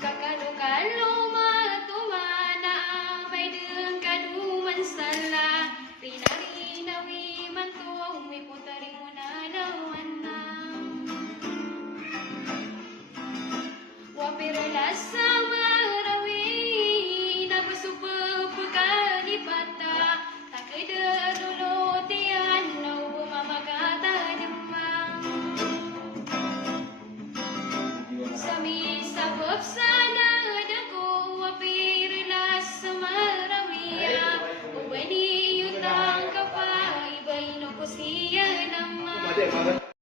Kakalo-kalo matumana may deng kaduman sala rinari-nawi mantong may putari mo na nawan na wapiralas sa marawi nabasupapagkalipata takadarulotian na umamagata namang Sami sabab sana dako wapirilas sa marawiya ubani yutang kapay bay no kusiya naman